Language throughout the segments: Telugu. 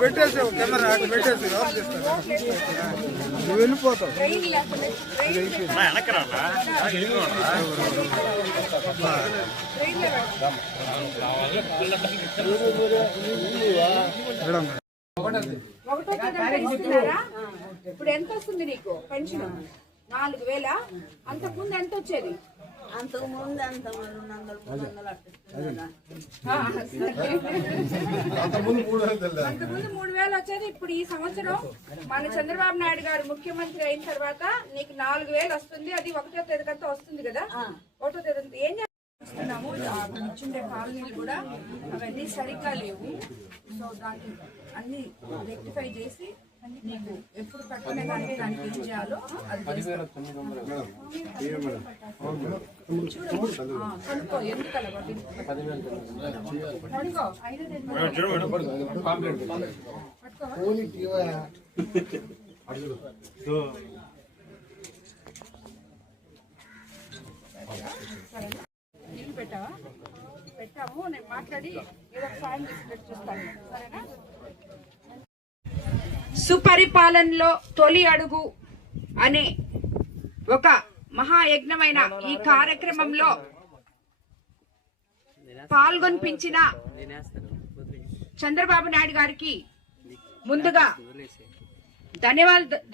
పెట్టేసావు కెమెరా పెట్టేసి నువ్వు వెళ్ళిపోతావు. ఇప్పుడు ఎంత వస్తుంది నీకు పెన్షన్? 4000. అంతకుముందు ఎంత వచ్చేది? అంతకుముందు 3000 వచ్చేది. ఇప్పుడు ఈ సంవత్సరం మన చంద్రబాబు నాయుడు గారు ముఖ్యమంత్రి అయిన తర్వాత నీకు 4000 వస్తుంది. అది 1వ తేదీకంతా వస్తుంది కదా. 1వ తేదీ ఏం చేస్తున్నాము? ఇచ్చిండే కాలనీలు కూడా అవన్నీ సరిగ్గా లేవు. సో దాన్ని అన్ని రెక్టిఫై చేసి నీకు ఎప్పుడు కట్టుకునే దానికి దానికి ఏం చేయాలో అది కనుక్కో. ఎందుకలా ఇల్లు పెట్టావా? పెట్టాము. నేను మాట్లాడి ఏదో సాయం తీసుకెళ్ళి చూస్తాను. సరేనా? సుపరిపాలనలో తొలి అడుగు అనే ఒక మహాయజ్ఞమైన ఈ కార్యక్రమంలో పాల్గొనిపించిన చంద్రబాబు నాయుడు గారికి ముందుగా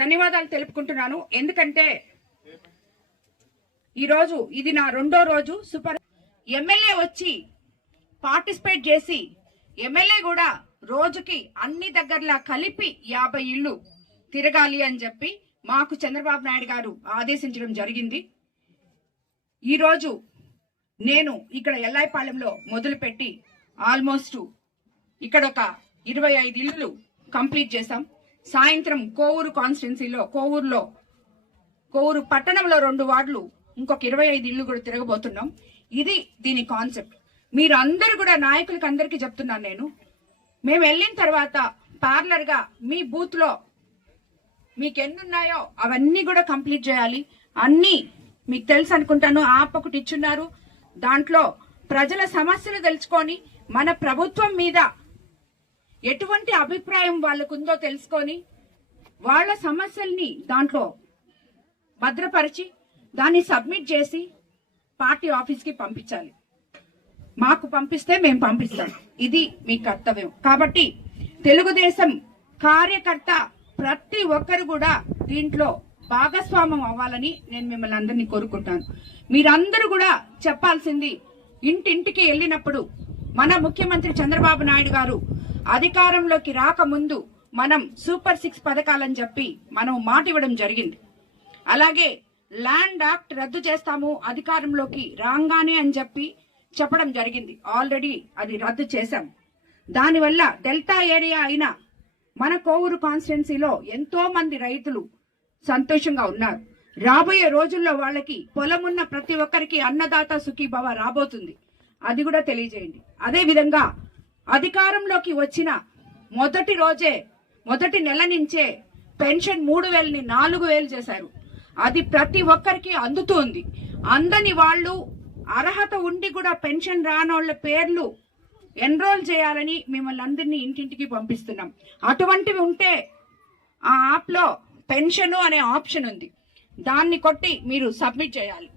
ధన్యవాదాలు తెలుపుకుంటున్నాను. ఎందుకంటే ఈరోజు ఇది నా 2వ రోజు. ఎమ్మెల్యే వచ్చి పార్టిసిపేట్ చేసి ఎమ్మెల్యే కూడా రోజుకి అన్ని దగ్గరలా కలిపి 50 ఇళ్లు తిరగాలి అని చెప్పి మాకు చంద్రబాబు నాయుడు గారు ఆదేశించడం జరిగింది. ఈరోజు నేను ఇక్కడ ఎల్లాయిపాలెంలో మొదలుపెట్టి ఆల్మోస్ట్ ఇక్కడ ఒక 25 ఇళ్లు కంప్లీట్ చేశాం. సాయంత్రం కోవూరు కాన్స్టిట్యున్సీలో కోవూరు పట్టణంలో 2 వార్డులు ఇంకొక 25 ఇళ్లు కూడా తిరగబోతున్నాం. ఇది దీని కాన్సెప్ట్. మీరందరూ కూడా నాయకులకి అందరికీ చెప్తున్నాను నేను, మేము వెళ్ళిన తర్వాత పార్లర్ గా మీ బూత్ లో మీకు ఎన్నున్నాయో అవన్నీ కూడా కంప్లీట్ చేయాలి. అన్ని మీకు తెలుసు అనుకుంటాను. యాప్ ఒకటి ఇచ్చున్నారు. దాంట్లో ప్రజల సమస్యలు తెలుసుకొని మన ప్రభుత్వం మీద ఎటువంటి అభిప్రాయం వాళ్ళకుందో తెలుసుకొని వాళ్ళ సమస్యల్ని దాంట్లో భద్రపరిచి దాన్ని సబ్మిట్ చేసి పార్టీ ఆఫీస్కి పంపించాలి. మాకు పంపిస్తే మేము పంపిస్తాం. ఇది మీ కర్తవ్యం. కాబట్టి తెలుగుదేశం కార్యకర్త ప్రతి ఒక్కరు కూడా దీంట్లో భాగస్వామ్యం అవ్వాలని నేను మిమ్మల్ని అందరినీ కోరుకుంటాను. మీరందరూ కూడా చెప్పాల్సింది, ఇంటింటికి వెళ్ళినప్పుడు మన ముఖ్యమంత్రి చంద్రబాబు నాయుడు గారు అధికారంలోకి రాకముందు మనం సూపర్ 6 పథకాలని చెప్పి మనం మాట ఇవ్వడం జరిగింది. అలాగే ల్యాండ్ యాక్ట్ రద్దు చేస్తాము అధికారంలోకి రాగానే అని చెప్పి చెప్పడం జరిగింది. ఆల్రెడీ అది రద్దు చేశాం. దానివల్ల డెల్టా ఏరియా అయిన మన కోవూరు కాన్స్టిట్యున్సీలో ఎంతో మంది రైతులు సంతోషంగా ఉన్నారు. రాబోయే రోజుల్లో వాళ్ళకి పొలమున్న ప్రతి ఒక్కరికి అన్నదాత సుఖీభవ రాబోతుంది. అది కూడా తెలియజేయండి. అదే విధంగా అధికారంలోకి వచ్చిన మొదటి నెల నుంచే పెన్షన్ 3000ని 4000 చేశారు. అది ప్రతి ఒక్కరికి అందుతుంది. అందని వాళ్ళు అర్హత ఉండి కూడా పెన్షన్ రానోళ్ల పేర్లు ఎన్రోల్ చేయాలని మిమ్మల్ని అందరినీ ఇంటింటికి పంపిస్తున్నాం. అటువంటివి ఉంటే ఆ యాప్ లో పెన్షన్ అనే ఆప్షన్ ఉంది. దాన్ని కొట్టి మీరు సబ్మిట్ చేయాలి.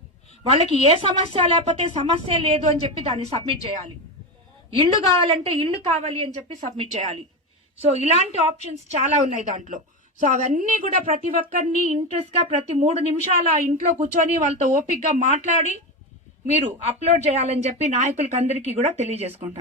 వాళ్ళకి ఏ సమస్య లేకపోతే సమస్య లేదు అని చెప్పి దాన్ని సబ్మిట్ చేయాలి. ఇల్లు కావాలంటే ఇల్లు కావాలి అని చెప్పి సబ్మిట్ చేయాలి. సో ఇలాంటి ఆప్షన్స్ చాలా ఉన్నాయి దాంట్లో. సో అవన్నీ కూడా ప్రతి ఒక్కరిని ఇంట్రెస్ట్ గా ప్రతి 3 నిమిషాల ఇంట్లో కూర్చొని వాళ్ళతో ఓపిక్ గా మాట్లాడి మీరు అప్లోడ్ చేయాలని చెప్పి నాయకులకి అందరికీ కూడా తెలియజేసుకుంటాం.